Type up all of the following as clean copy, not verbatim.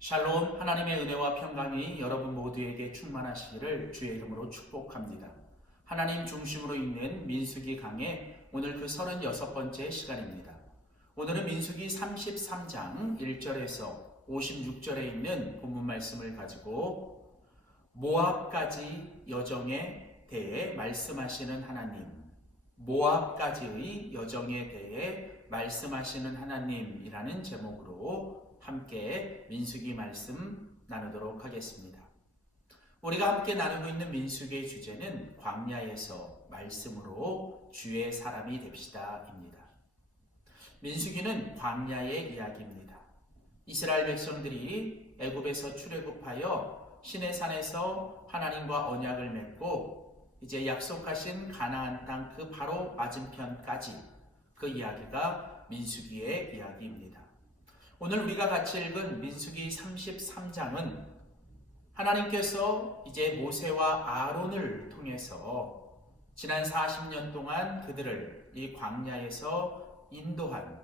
샬롬, 하나님의 은혜와 평강이 여러분 모두에게 충만하시기를 주의 이름으로 축복합니다. 하나님 중심으로 읽는 민수기 강의 오늘 그 36번째 시간입니다. 오늘은 민수기 33장 1절에서 56절에 있는 본문 말씀을 가지고 모압까지 여정에 대해 말씀하시는 하나님, 모압까지의 여정에 대해 말씀하시는 하나님이라는 제목으로 함께 민수기 말씀 나누도록 하겠습니다. 우리가 함께 나누고 있는 민수기의 주제는 광야에서 말씀으로 주의 사람이 됩시다입니다. 민수기는 광야의 이야기입니다. 이스라엘 백성들이 애굽에서 출애굽하여 시내산에서 하나님과 언약을 맺고 이제 약속하신 가나안 땅 그 바로 맞은편까지 그 이야기가 민수기의 이야기입니다. 오늘 우리가 같이 읽은 민수기 33장은 하나님께서 이제 모세와 아론을 통해서 지난 40년 동안 그들을 이 광야에서 인도한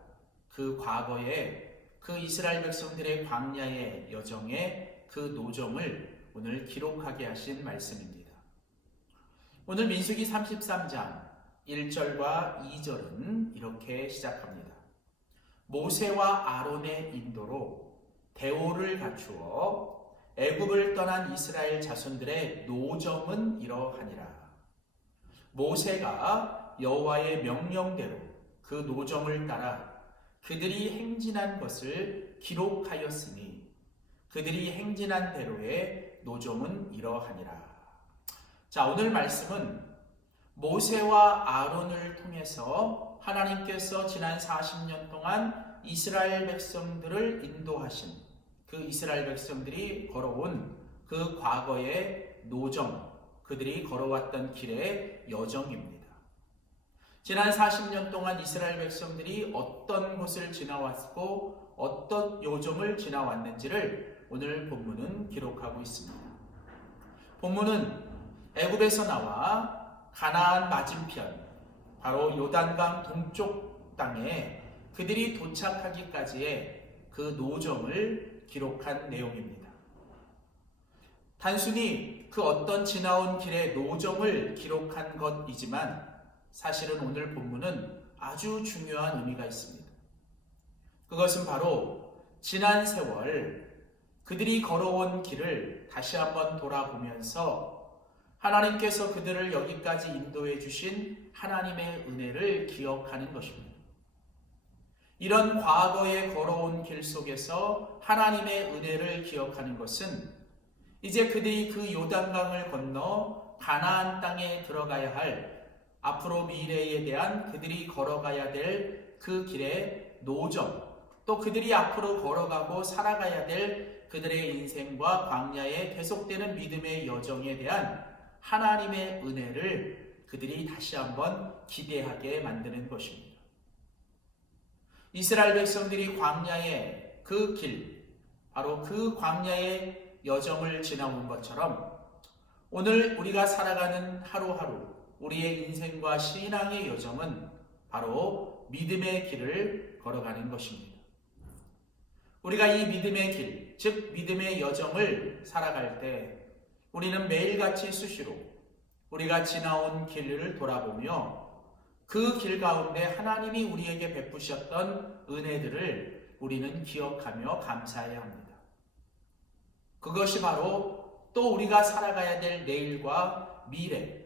그 과거의 그 이스라엘 백성들의 광야의 여정의 그 노정을 오늘 기록하게 하신 말씀입니다. 오늘 민수기 33장 1절과 2절은 이렇게 시작합니다. 모세와 아론의 인도로 대오를 갖추어 애굽을 떠난 이스라엘 자손들의 노정은 이러하니라. 모세가 여호와의 명령대로 그 노정을 따라 그들이 행진한 것을 기록하였으니 그들이 행진한 대로의 노정은 이러하니라. 자, 오늘 말씀은 모세와 아론을 통해서 하나님께서 지난 40년 동안 이스라엘 백성들을 인도하신 그 이스라엘 백성들이 걸어온 그 과거의 노정, 그들이 걸어왔던 길의 여정입니다. 지난 40년 동안 이스라엘 백성들이 어떤 곳을 지나왔고 어떤 요정을 지나왔는지를 오늘 본문은 기록하고 있습니다. 본문은 애굽에서 나와 가나안 맞은편 바로 요단강 동쪽 땅에 그들이 도착하기까지의 그 노정을 기록한 내용입니다. 단순히 그 어떤 지나온 길의 노정을 기록한 것이지만 사실은 오늘 본문은 아주 중요한 의미가 있습니다. 그것은 바로 지난 세월 그들이 걸어온 길을 다시 한번 돌아보면서 하나님께서 그들을 여기까지 인도해 주신 하나님의 은혜를 기억하는 것입니다. 이런 과거에 걸어온 길 속에서 하나님의 은혜를 기억하는 것은 이제 그들이 그 요단강을 건너 가나안 땅에 들어가야 할 앞으로 미래에 대한 그들이 걸어가야 될 그 길의 노정, 또 그들이 앞으로 걸어가고 살아가야 될 그들의 인생과 광야에 계속되는 믿음의 여정에 대한 하나님의 은혜를 그들이 다시 한번 기대하게 만드는 것입니다. 이스라엘 백성들이 광야의 그 길, 바로 그 광야의 여정을 지나온 것처럼 오늘 우리가 살아가는 하루하루 우리의 인생과 신앙의 여정은 바로 믿음의 길을 걸어가는 것입니다. 우리가 이 믿음의 길, 즉 믿음의 여정을 살아갈 때 우리는 매일같이 수시로 우리가 지나온 길을 돌아보며 그 길 가운데 하나님이 우리에게 베푸셨던 은혜들을 우리는 기억하며 감사해야 합니다. 그것이 바로 또 우리가 살아가야 될 내일과 미래,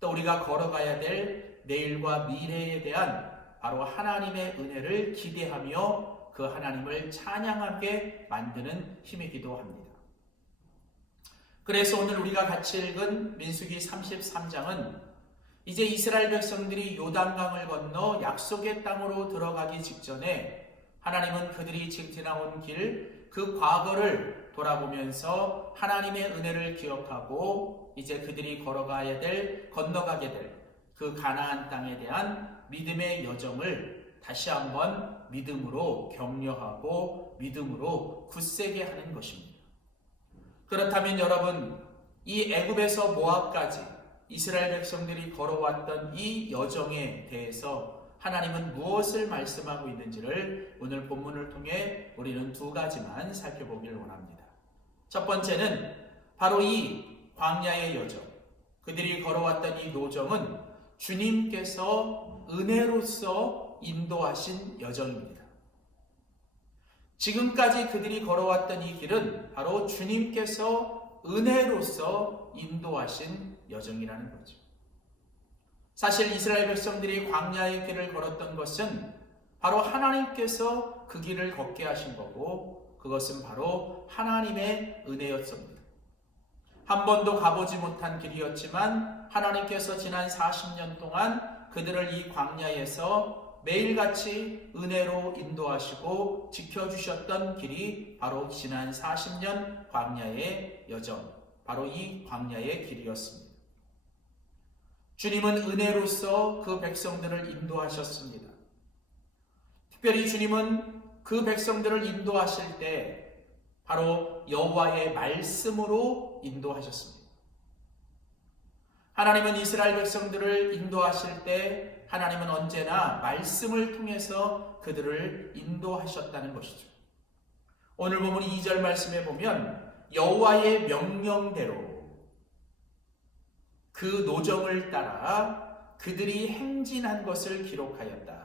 또 우리가 걸어가야 될 내일과 미래에 대한 바로 하나님의 은혜를 기대하며 그 하나님을 찬양하게 만드는 힘이기도 합니다. 그래서 오늘 우리가 같이 읽은 민수기 33장은 이제 이스라엘 백성들이 요단강을 건너 약속의 땅으로 들어가기 직전에 하나님은 그들이 지나온 길, 그 과거를 돌아보면서 하나님의 은혜를 기억하고 이제 그들이 걸어가야 될, 건너가게 될 그 가나안 땅에 대한 믿음의 여정을 다시 한번 믿음으로 격려하고 믿음으로 굳세게 하는 것입니다. 그렇다면 여러분, 이 애굽에서 모압까지 이스라엘 백성들이 걸어왔던 이 여정에 대해서 하나님은 무엇을 말씀하고 있는지를 오늘 본문을 통해 우리는 두 가지만 살펴보길 원합니다. 첫 번째는 바로 이 광야의 여정, 그들이 걸어왔던 이 노정은 주님께서 은혜로서 인도하신 여정입니다. 지금까지 그들이 걸어왔던 이 길은 바로 주님께서 은혜로서 인도하신 여정이라는 거죠. 사실 이스라엘 백성들이 광야의 길을 걸었던 것은 바로 하나님께서 그 길을 걷게 하신 거고, 그것은 바로 하나님의 은혜였습니다. 한 번도 가보지 못한 길이었지만 하나님께서 지난 40년 동안 그들을 이 광야에서 매일같이 은혜로 인도하시고 지켜주셨던 길이 바로 지난 40년 광야의 여정, 바로 이 광야의 길이었습니다. 주님은 은혜로서 그 백성들을 인도하셨습니다. 특별히 주님은 그 백성들을 인도하실 때 바로 여호와의 말씀으로 인도하셨습니다. 하나님은 이스라엘 백성들을 인도하실 때 하나님은 언제나 말씀을 통해서 그들을 인도하셨다는 것이죠. 오늘 보면 2절 말씀에 보면 여호와의 명령대로 그 노정을 따라 그들이 행진한 것을 기록하였다.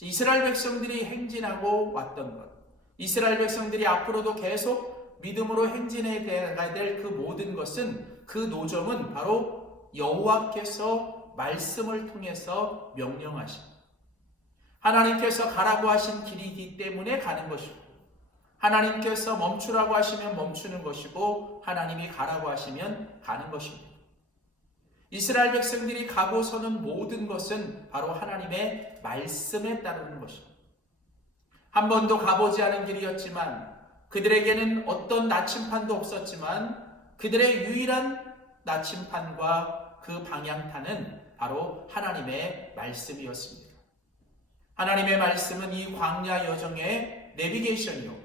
이스라엘 백성들이 행진하고 왔던 것, 이스라엘 백성들이 앞으로도 계속 믿음으로 행진해 가야 될 그 모든 것은, 그 노정은 바로 여호와께서 말씀을 통해서 명령하신, 하나님께서 가라고 하신 길이기 때문에 가는 것이고, 하나님께서 멈추라고 하시면 멈추는 것이고, 하나님이 가라고 하시면 가는 것입니다. 이스라엘 백성들이 가고 서는 모든 것은 바로 하나님의 말씀에 따르는 것입니다. 한 번도 가보지 않은 길이었지만, 그들에게는 어떤 나침판도 없었지만 그들의 유일한 나침판과 그 방향타는 바로 하나님의 말씀이었습니다. 하나님의 말씀은 이 광야 여정의 내비게이션이었고,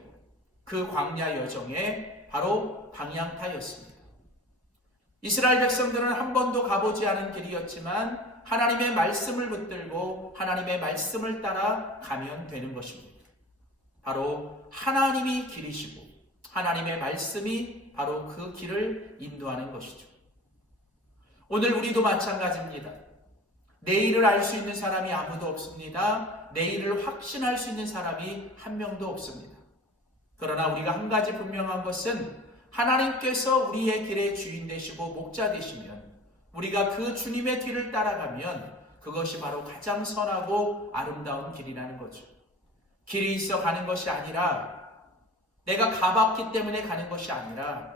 그 광야 여정의 바로 방향타였습니다. 이스라엘 백성들은 한 번도 가보지 않은 길이었지만 하나님의 말씀을 붙들고 하나님의 말씀을 따라 가면 되는 것입니다. 바로 하나님이 길이시고 하나님의 말씀이 바로 그 길을 인도하는 것이죠. 오늘 우리도 마찬가지입니다. 내일을 알 수 있는 사람이 아무도 없습니다. 내일을 확신할 수 있는 사람이 한 명도 없습니다. 그러나 우리가 한 가지 분명한 것은 하나님께서 우리의 길의 주인 되시고 목자 되시면, 우리가 그 주님의 뒤를 따라가면 그것이 바로 가장 선하고 아름다운 길이라는 거죠. 길이 있어 가는 것이 아니라, 내가 가봤기 때문에 가는 것이 아니라,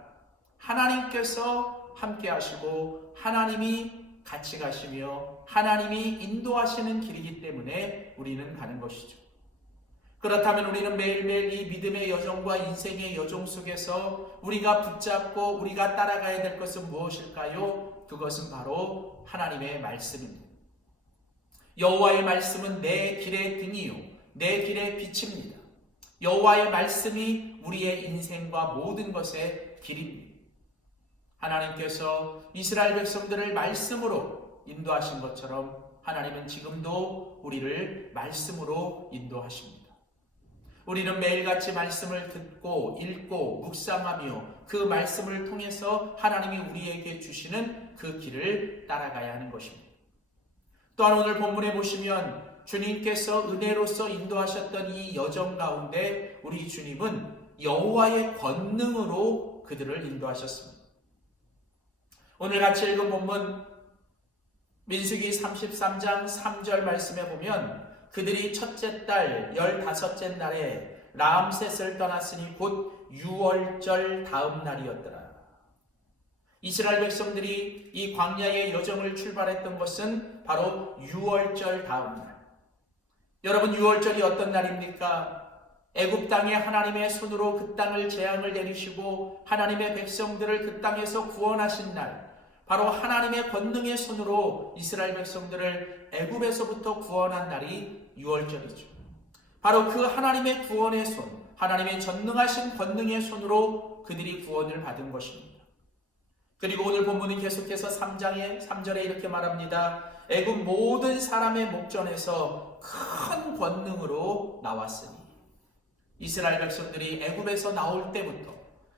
하나님께서 함께 하시고 하나님이 같이 가시며 하나님이 인도하시는 길이기 때문에 우리는 가는 것이죠. 그렇다면 우리는 매일매일 이 믿음의 여정과 인생의 여정 속에서 우리가 붙잡고 우리가 따라가야 될 것은 무엇일까요? 그것은 바로 하나님의 말씀입니다. 여호와의 말씀은 내 길의 등이요 내 길의 빛입니다. 여호와의 말씀이 우리의 인생과 모든 것의 길입니다. 하나님께서 이스라엘 백성들을 말씀으로 인도하신 것처럼 하나님은 지금도 우리를 말씀으로 인도하십니다. 우리는 매일같이 말씀을 듣고 읽고 묵상하며 그 말씀을 통해서 하나님이 우리에게 주시는 그 길을 따라가야 하는 것입니다. 또한 오늘 본문에 보시면 주님께서 은혜로서 인도하셨던 이 여정 가운데 우리 주님은 여호와의 권능으로 그들을 인도하셨습니다. 오늘 같이 읽은 본문 민수기 33장 3절 말씀에 보면 그들이 첫째 달 15째 날에 라암셋을 떠났으니 곧 6월절 다음 날이었더라. 이스라엘 백성들이 이 광야의 여정을 출발했던 것은 바로 6월절 다음 날. 여러분, 6월절이 어떤 날입니까? 애굽 땅에 하나님의 손으로 그 땅을 재앙을 내리시고 하나님의 백성들을 그 땅에서 구원하신 날, 바로 하나님의 권능의 손으로 이스라엘 백성들을 애굽에서부터 구원한 날이 6월절이죠. 바로 그 하나님의 구원의 손, 하나님의 전능하신 권능의 손으로 그들이 구원을 받은 것입니다. 그리고 오늘 본문이 계속해서 3장의 3절에 이렇게 말합니다. 애굽 모든 사람의 목전에서 큰 권능으로 나왔으니. 이스라엘 백성들이 애굽에서 나올 때부터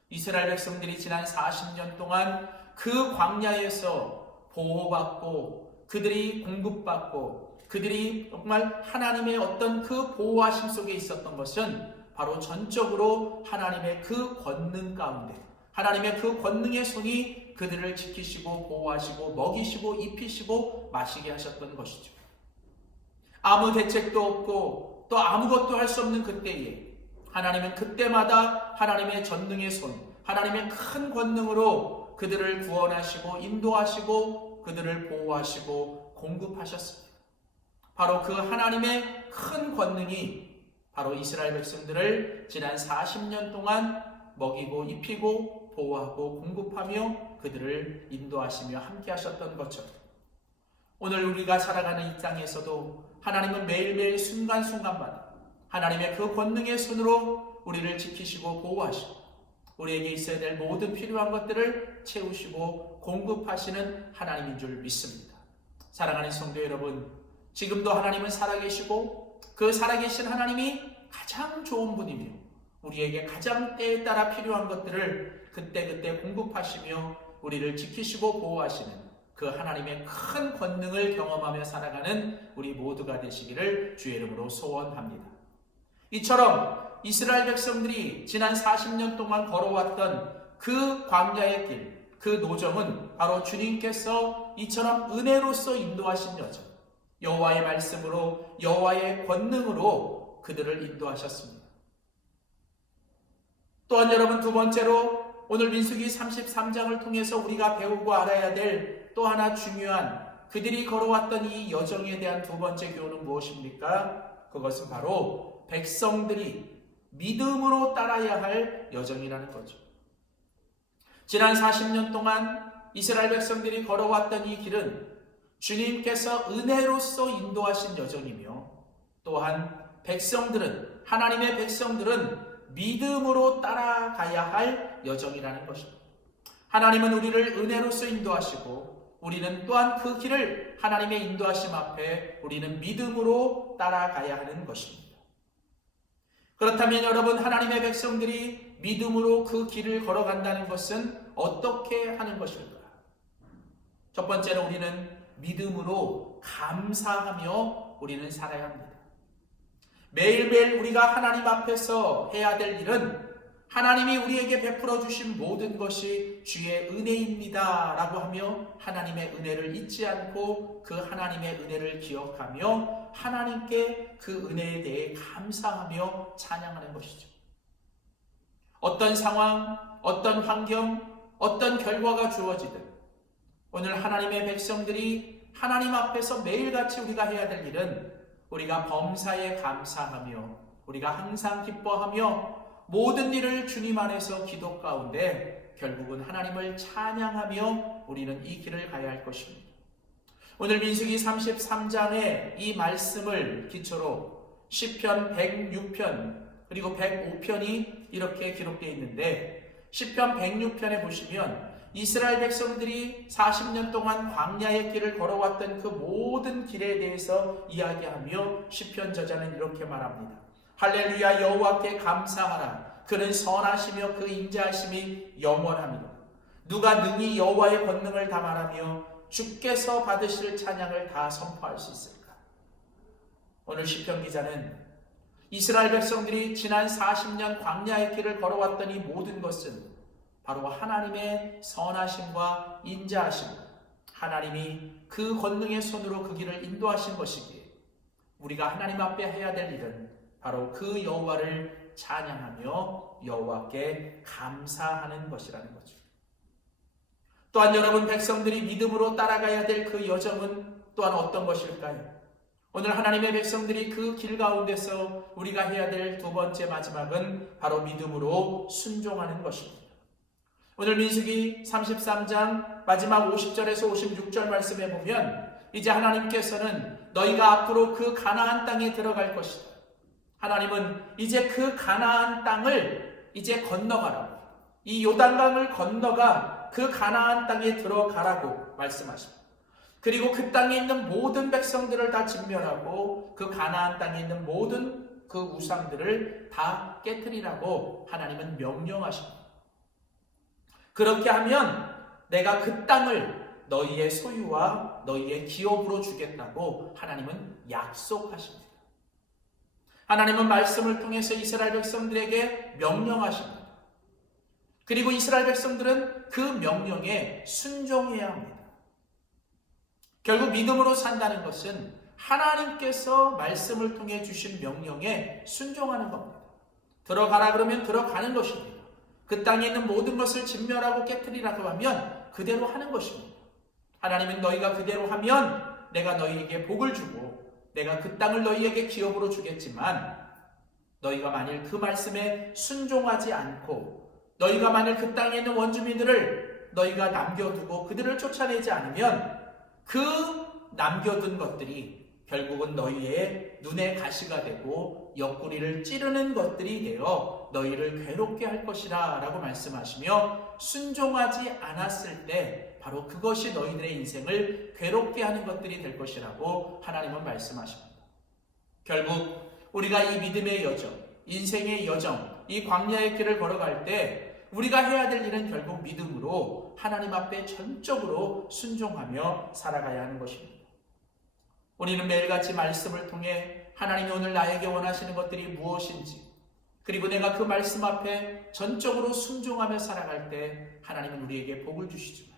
이스라엘 백성들이 지난 40년 동안 그 광야에서 보호받고 그들이 공급받고 그들이 정말 하나님의 어떤 그 보호하심 속에 있었던 것은 바로 전적으로 하나님의 그 권능 가운데, 하나님의 그 권능의 손이 그들을 지키시고 보호하시고 먹이시고 입히시고 마시게 하셨던 것이죠. 아무 대책도 없고 또 아무것도 할 수 없는 그때에 하나님은 그때마다 하나님의 전능의 손, 하나님의 큰 권능으로 그들을 구원하시고 인도하시고 그들을 보호하시고 공급하셨습니다. 바로 그 하나님의 큰 권능이 바로 이스라엘 백성들을 지난 40년 동안 먹이고 입히고 보호하고 공급하며 그들을 인도하시며 함께 하셨던 것처럼 오늘 우리가 살아가는 이 땅에서도 하나님은 매일매일 순간순간마다 하나님의 그 권능의 손으로 우리를 지키시고 보호하시고 우리에게 있어야 될 모든 필요한 것들을 채우시고 공급하시는 하나님인 줄 믿습니다. 사랑하는 성도 여러분, 지금도 하나님은 살아계시고 그 살아계신 하나님이 가장 좋은 분이며 우리에게 가장 때에 따라 필요한 것들을 그때그때 공급하시며 우리를 지키시고 보호하시는 그 하나님의 큰 권능을 경험하며 살아가는 우리 모두가 되시기를 주의 이름으로 소원합니다. 이처럼 이스라엘 백성들이 지난 40년 동안 걸어왔던 그 광야의 길, 그 노정은 바로 주님께서 이처럼 은혜로서 인도하신 여정, 여호와의 말씀으로 여호와의 권능으로 그들을 인도하셨습니다. 또한 여러분, 두 번째로 오늘 민수기 33장을 통해서 우리가 배우고 알아야 될 또 하나 중요한 그들이 걸어왔던 이 여정에 대한 두 번째 교훈은 무엇입니까? 그것은 바로 백성들이 믿음으로 따라야 할 여정이라는 거죠. 지난 40년 동안 이스라엘 백성들이 걸어왔던 이 길은 주님께서 은혜로서 인도하신 여정이며 또한 백성들은, 하나님의 백성들은 믿음으로 따라가야 할 여정이라는 것입니다. 하나님은 우리를 은혜로서 인도하시고 우리는 또한 그 길을 하나님의 인도하심 앞에 우리는 믿음으로 따라가야 하는 것입니다. 그렇다면 여러분, 하나님의 백성들이 믿음으로 그 길을 걸어간다는 것은 어떻게 하는 것일까? 첫 번째로 우리는 믿음으로 감사하며 우리는 살아야 합니다. 매일매일 우리가 하나님 앞에서 해야 될 일은 하나님이 우리에게 베풀어 주신 모든 것이 주의 은혜입니다 라고 하며 하나님의 은혜를 잊지 않고 그 하나님의 은혜를 기억하며 하나님께 그 은혜에 대해 감사하며 찬양하는 것이죠. 어떤 상황, 어떤 환경, 어떤 결과가 주어지든 오늘 하나님의 백성들이 하나님 앞에서 매일같이 우리가 해야 될 일은 우리가 범사에 감사하며 우리가 항상 기뻐하며 모든 일을 주님 안에서 기도 가운데 결국은 하나님을 찬양하며 우리는 이 길을 가야 할 것입니다. 오늘 민수기 33장의 이 말씀을 기초로 시편 106편 그리고 105편이 이렇게 기록되어 있는데 시편 106편에 보시면 이스라엘 백성들이 40년 동안 광야의 길을 걸어왔던 그 모든 길에 대해서 이야기하며 시편 저자는 이렇게 말합니다. 할렐루야, 여호와께 감사하라. 그는 선하시며 그 인자하심이 영원하니라. 누가 능히 여호와의 권능을 다 말하며 주께서 받으실 찬양을 다 선포할 수 있을까? 오늘 시편 기자는 이스라엘 백성들이 지난 40년 광야의 길을 걸어왔던 이 모든 것은 바로 하나님의 선하심과 인자하심, 하나님이 그 권능의 손으로 그 길을 인도하신 것이기에 우리가 하나님 앞에 해야 될 일은 바로 그 여호와를 찬양하며 여호와께 감사하는 것이라는 거죠. 또한 여러분, 백성들이 믿음으로 따라가야 될 그 여정은 또한 어떤 것일까요? 오늘 하나님의 백성들이 그 길 가운데서 우리가 해야 될 두 번째 마지막은 바로 믿음으로 순종하는 것입니다. 오늘 민수기 33장 마지막 50절에서 56절 말씀에 보면 이제 하나님께서는 너희가 앞으로 그 가나안 땅에 들어갈 것이다. 하나님은 이제 그 가나안 땅을 이제 건너가라고, 이 요단강을 건너가 그 가나안 땅에 들어가라고 말씀하십니다. 그리고 그 땅에 있는 모든 백성들을 다 진멸하고 그 가나안 땅에 있는 모든 그 우상들을 다 깨뜨리라고 하나님은 명령하십니다. 그렇게 하면 내가 그 땅을 너희의 소유와 너희의 기업으로 주겠다고 하나님은 약속하십니다. 하나님은 말씀을 통해서 이스라엘 백성들에게 명령하십니다. 그리고 이스라엘 백성들은 그 명령에 순종해야 합니다. 결국 믿음으로 산다는 것은 하나님께서 말씀을 통해 주신 명령에 순종하는 겁니다. 들어가라 그러면 들어가는 것입니다. 그 땅에 있는 모든 것을 진멸하고 깨뜨리라고 하면 그대로 하는 것입니다. 하나님은 너희가 그대로 하면 내가 너희에게 복을 주고 내가 그 땅을 너희에게 기업으로 주겠지만 너희가 만일 그 말씀에 순종하지 않고 너희가 만일 그 땅에 있는 원주민들을 너희가 남겨두고 그들을 쫓아내지 않으면 그 남겨둔 것들이 결국은 너희의 눈에 가시가 되고 옆구리를 찌르는 것들이 되어 너희를 괴롭게 할 것이라 라고 말씀하시며 순종하지 않았을 때 바로 그것이 너희들의 인생을 괴롭게 하는 것들이 될 것이라고 하나님은 말씀하십니다. 결국 우리가 이 믿음의 여정, 인생의 여정, 이 광야의 길을 걸어갈 때 우리가 해야 될 일은 결국 믿음으로 하나님 앞에 전적으로 순종하며 살아가야 하는 것입니다. 우리는 매일같이 말씀을 통해 하나님이 오늘 나에게 원하시는 것들이 무엇인지 그리고 내가 그 말씀 앞에 전적으로 순종하며 살아갈 때 하나님은 우리에게 복을 주시지만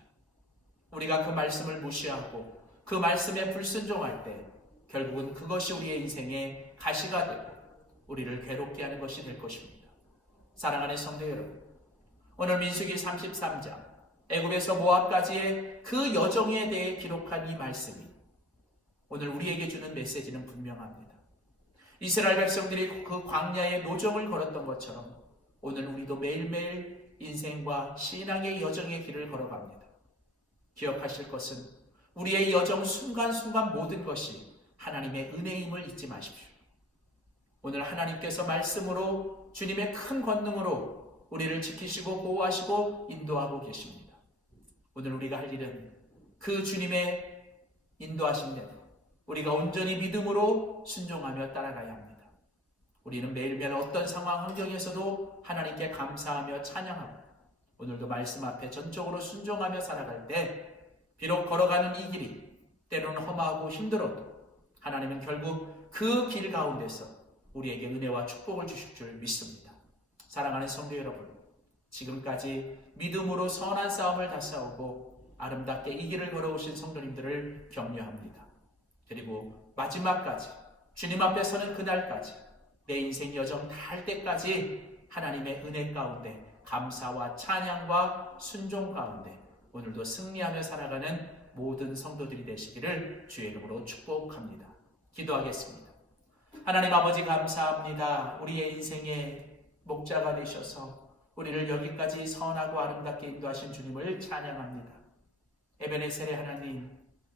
우리가 그 말씀을 무시하고 그 말씀에 불순종할 때 결국은 그것이 우리의 인생의 가시가 되고 우리를 괴롭게 하는 것이 될 것입니다. 사랑하는 성도 여러분, 오늘 민수기 33장 애굽에서 모압까지의 그 여정에 대해 기록한 이 말씀이 오늘 우리에게 주는 메시지는 분명합니다. 이스라엘 백성들이 그 광야의 노정을 걸었던 것처럼 오늘 우리도 매일매일 인생과 신앙의 여정의 길을 걸어갑니다. 기억하실 것은 우리의 여정 순간순간 모든 것이 하나님의 은혜임을 잊지 마십시오. 오늘 하나님께서 말씀으로 주님의 큰 권능으로 우리를 지키시고 보호하시고 인도하고 계십니다. 오늘 우리가 할 일은 그 주님의 인도하신 대로 우리가 온전히 믿음으로 순종하며 따라가야 합니다. 우리는 매일매일 어떤 상황 환경에서도 하나님께 감사하며 찬양하고 오늘도 말씀 앞에 전적으로 순종하며 살아갈 때 비록 걸어가는 이 길이 때로는 험하고 힘들어도 하나님은 결국 그 길 가운데서 우리에게 은혜와 축복을 주실 줄 믿습니다. 사랑하는 성도 여러분, 지금까지 믿음으로 선한 싸움을 다 싸우고 아름답게 이 길을 걸어오신 성도님들을 격려합니다. 그리고 마지막까지 주님 앞에 서는 그날까지 내 인생 여정 다 할 때까지 하나님의 은혜 가운데 감사와 찬양과 순종 가운데 오늘도 승리하며 살아가는 모든 성도들이 되시기를 주의 이름으로 축복합니다. 기도하겠습니다. 하나님 아버지 감사합니다. 우리의 인생의 목자가 되셔서 우리를 여기까지 선하고 아름답게 인도하신 주님을 찬양합니다. 에베네셀의 하나님,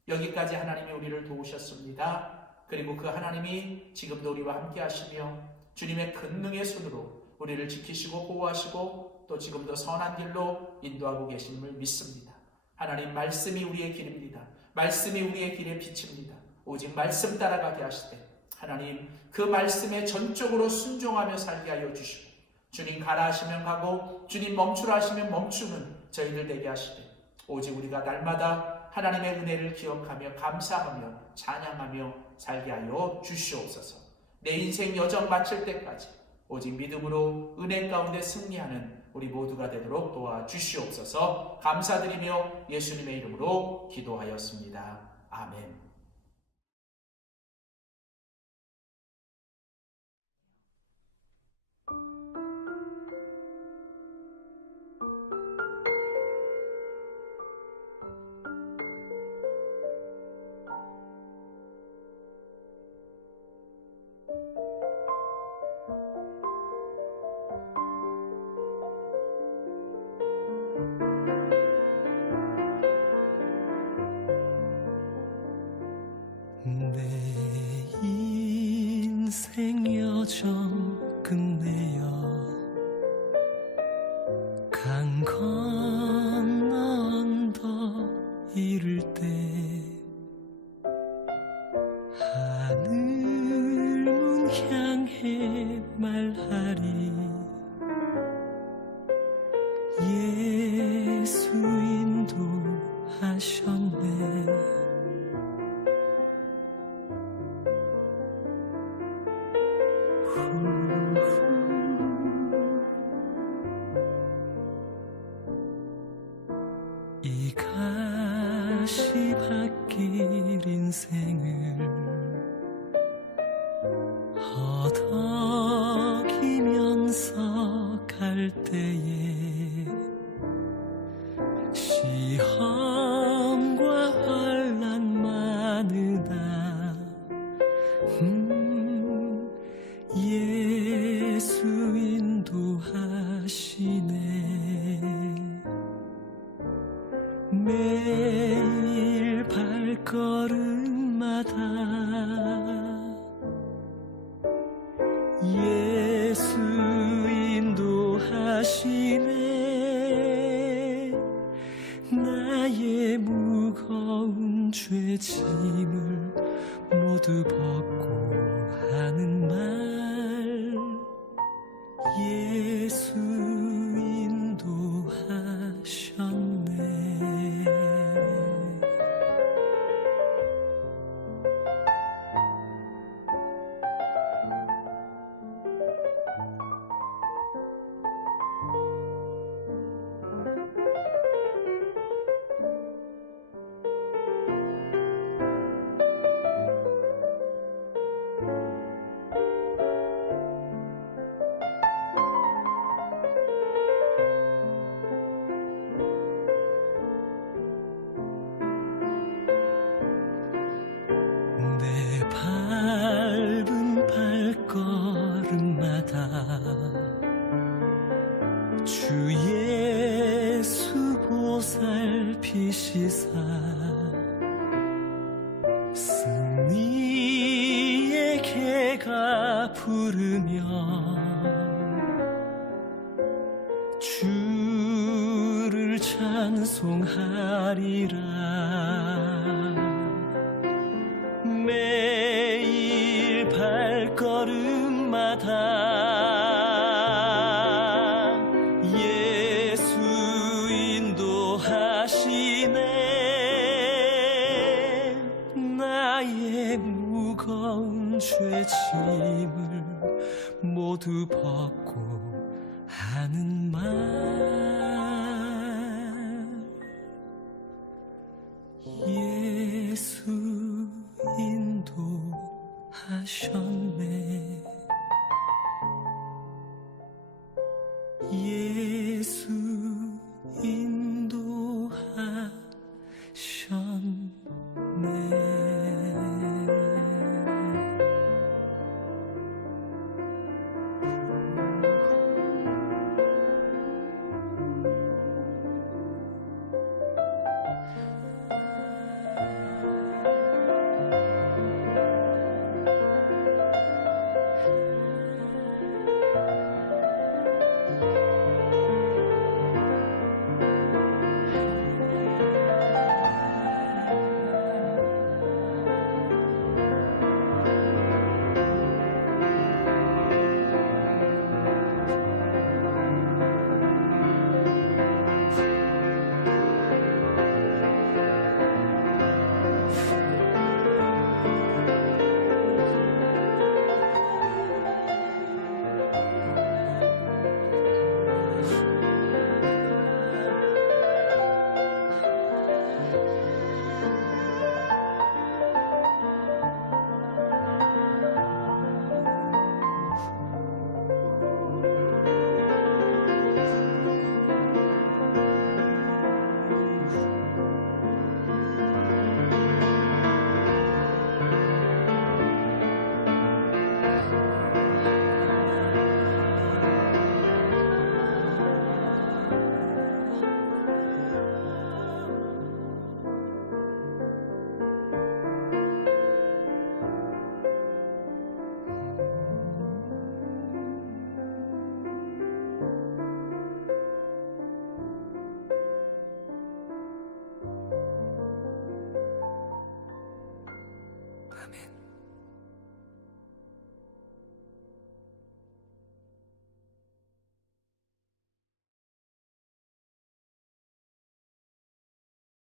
여기까지 하나님이 우리를 도우셨습니다. 그리고 그 하나님이 지금도 우리와 함께 하시며 주님의 권능의 손으로 우리를 지키시고 보호하시고 또 지금도 선한 길로 인도하고 계심을 믿습니다. 하나님 말씀이 우리의 길입니다. 말씀이 우리의 길의 빛입니다. 오직 말씀 따라가게 하시되 하나님 그 말씀에 전적으로 순종하며 살게 하여 주시고 주님 가라 하시면 가고 주님 멈추라 하시면 멈추는 저희들 되게 하시되 오직 우리가 날마다 하나님의 은혜를 기억하며 감사하며 찬양하며 살게 하여 주시옵소서. 내 인생 여정 마칠 때까지 오직 믿음으로 은혜 가운데 승리하는 우리 모두가 되도록 도와주시옵소서. 감사드리며 예수님의 이름으로 기도하였습니다. 아멘. 내 인생 여정 끝내어 강 건너 이렇게 말하리 예수 인도하셨네 이 가시밭길 인생을 허덕이면서 갈 때에 시험과 환난 많으나 예수 인도하시네 매일 발걸음마다 예수 인도하시네 나의 무거운 죄짐을 모두 벗고 하는 말 예수 인도하셨네 내 밟은 발걸음마다 주 예수 보살피시사 승리의 개가 부르며 주를 찬송하리라 매일 발걸음마다 예수 인도하시네 나의 무거운 죄짐을 모두 벗고 하는 말